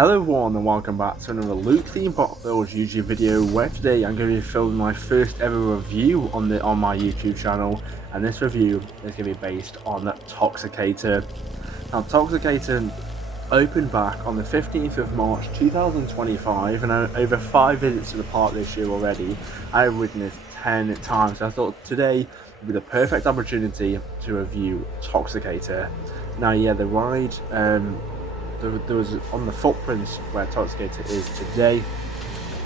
Hello everyone and welcome back to another Luke theme park builds YouTube video, where today I'm going to be filming my first ever review on my YouTube channel, and this review is going to be based on Toxicator. Now Toxicator opened back on the 15th of March 2025, and over 5 visits to the park this year already. I have ridden it 10 times, so I thought today would be the perfect opportunity to review Toxicator. Now yeah, the ride there was on the footprints where Toxicator is today.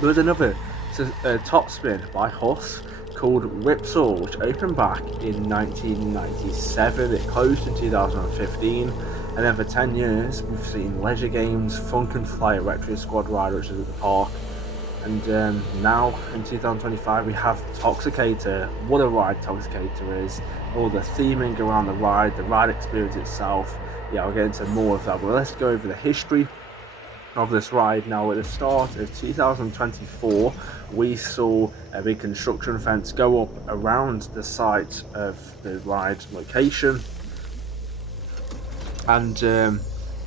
There was another TopSpin by HUSS called Ripsaw, which opened back in 1997. It closed in 2015, and then for 10 years we've seen Leisure Games, Funk and Fly Retro Squad Ride, which is at the park, and now in 2025 we have Toxicator. What a ride Toxicator is! All the theming around the ride experience itself. Yeah, I'll get into more of that, but let's go over the history of this ride. Now, at the start of 2024, we saw a big construction fence go up around the site of the ride location, and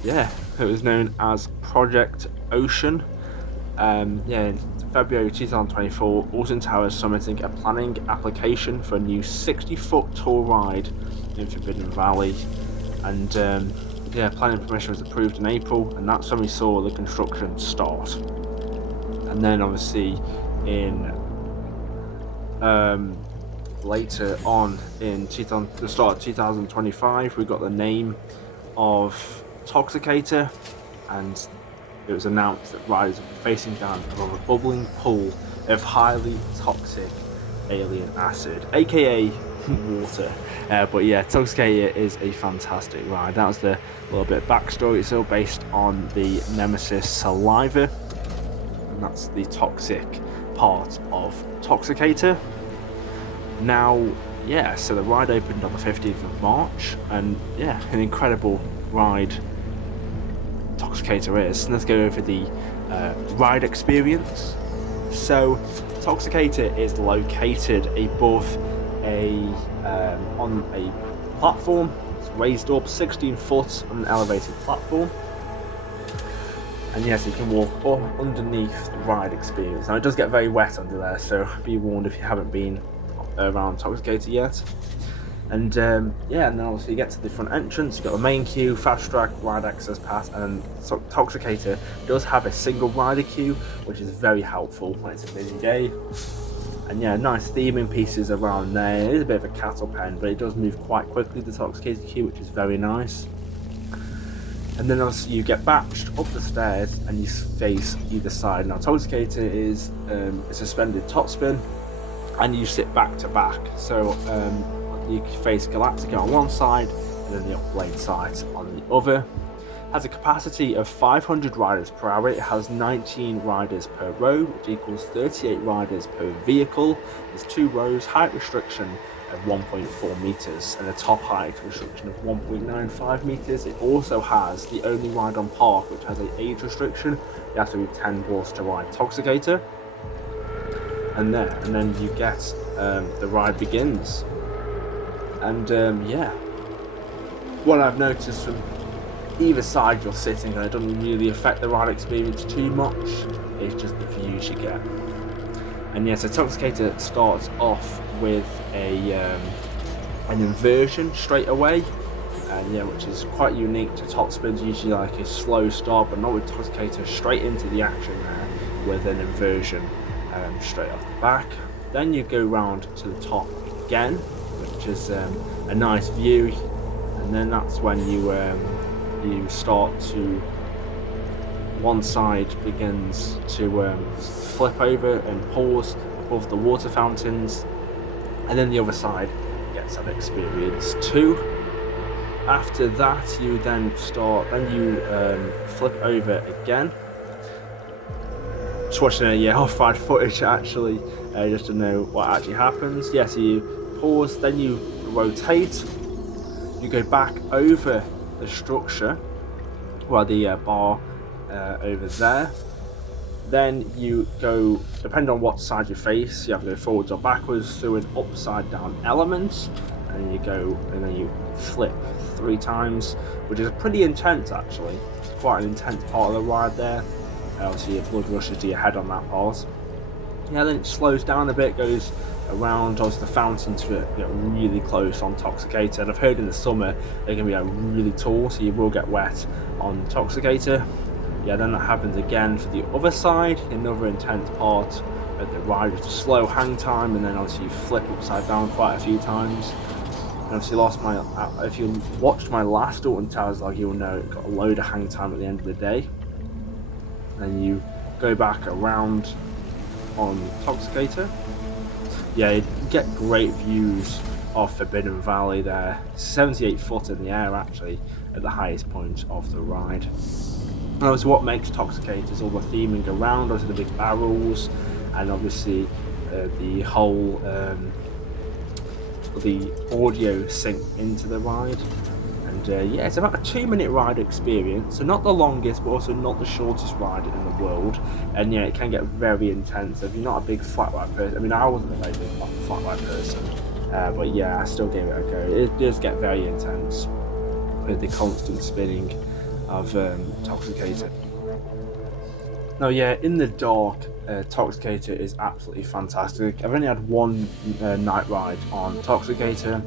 yeah, it was known as Project Ocean. In February 2024, Alton Towers submitting a planning application for a new 60-foot tall ride in Forbidden Valley. And planning permission was approved in April, and that's when we saw the construction start. And then obviously in later on in the start of 2025, we got the name of Toxicator, and it was announced that riders would be facing down above a bubbling pool of highly toxic alien acid, aka water. But yeah, Toxicator is a fantastic ride. That was the little bit of backstory. It's all based on the Nemesis saliva, and that's the toxic part of Toxicator. Now, yeah, so the ride opened on the 15th of March, and yeah, an incredible ride Toxicator is. And let's go over the ride experience. So Toxicator is located above on a platform. It's raised up 16 foot on an elevated platform, and yes, you can walk up underneath the ride experience. Now it does get very wet under there, so be warned if you haven't been around Toxicator yet. And and then obviously you get to the front entrance. You've got the main queue, fast track, ride access pass, and Toxicator does have a single rider queue, which is very helpful when it's a busy day. And yeah, nice theming pieces around there. It is a bit of a cattle pen, but it does move quite quickly, the Toxicator queue, which is very nice. And then also you get batched up the stairs and you face either side. Now Toxicator is a suspended TopSpin, and you sit back to back. So you face Galactica on one side and then the upblade site on the other. Has a capacity of 500 riders per hour. It has 19 riders per row, which equals 38 riders per vehicle. There's 2 rows, height restriction of 1.4 meters and a top height restriction of 1.95 meters. It also has the only ride on park which has an age restriction. You have to be 10 plus to ride Toxicator. And then you get the ride begins. And yeah, what I've noticed from either side you're sitting, and it doesn't really affect the ride experience too much, it's just the views you get. And yeah, so Toxicator starts off with an inversion straight away, and yeah, which is quite unique to TopSpins. Usually like a slow start, but not with Toxicator. Straight into the action there with an inversion straight off the back. Then you go round to the top again, which is a nice view, and then that's when you start to, one side begins to flip over and pause above the water fountains, and then the other side gets that experience too. After that you flip over again. Just watching off-ride footage actually, just to know what actually happens. Yeah, so you pause, then you rotate, you go back over the structure, well, the bar over there. Then you go, depending on what side you face, you have to go forwards or backwards through an upside down element, and you go and then you flip 3 times, which is pretty intense actually. quite an intense part of the ride there. Obviously your blood rushes to your head on that part. Yeah, then it slows down a bit, goes around. Obviously the fountains get really close on Toxicator, and I've heard in the summer they can be really tall, so you will get wet on Toxicator. Yeah, then that happens again for the other side, another intense part at the ride with a slow hang time, and then obviously you flip upside down quite a few times. And obviously if you watched my last Alton Towers vlog, you'll know it got a load of hang time at the end of the day. And you go back around on Toxicator. Yeah, you get great views of Forbidden Valley there, 78 foot in the air actually, at the highest point of the ride. And obviously what makes Toxicator is all the theming around, obviously the big barrels, and obviously the whole the audio sync into the ride. And yeah, it's about a 2-minute ride experience, so not the longest but also not the shortest ride in the world. And yeah, it can get very intense if you're not a big flat ride person. I mean, I wasn't a very big flat ride person, but yeah, I still gave it a go. It does get very intense with the constant spinning of Toxicator. Now yeah, in the dark, Toxicator is absolutely fantastic. I've only had one night ride on Toxicator.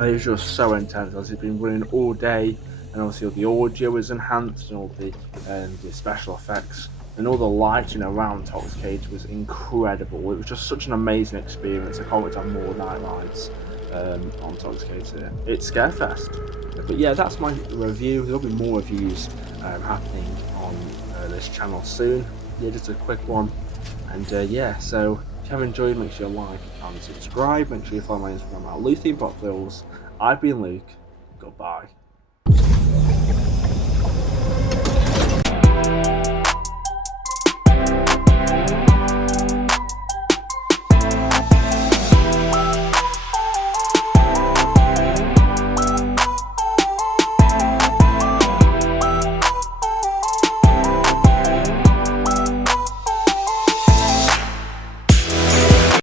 It was just so intense. It's been running all day, and obviously all the audio is enhanced, and all the special effects, and all the lighting around Toxicator was incredible. It was just such an amazing experience. I can't wait to have more night rides on Toxicator. It's Scarefest. But yeah, that's my review. There'll be more reviews happening on this channel soon. Yeah, just a quick one. And yeah, so if you have enjoyed, make sure you like and subscribe. Make sure you follow my Instagram at LutheanPopFills. I've been Luke. Goodbye.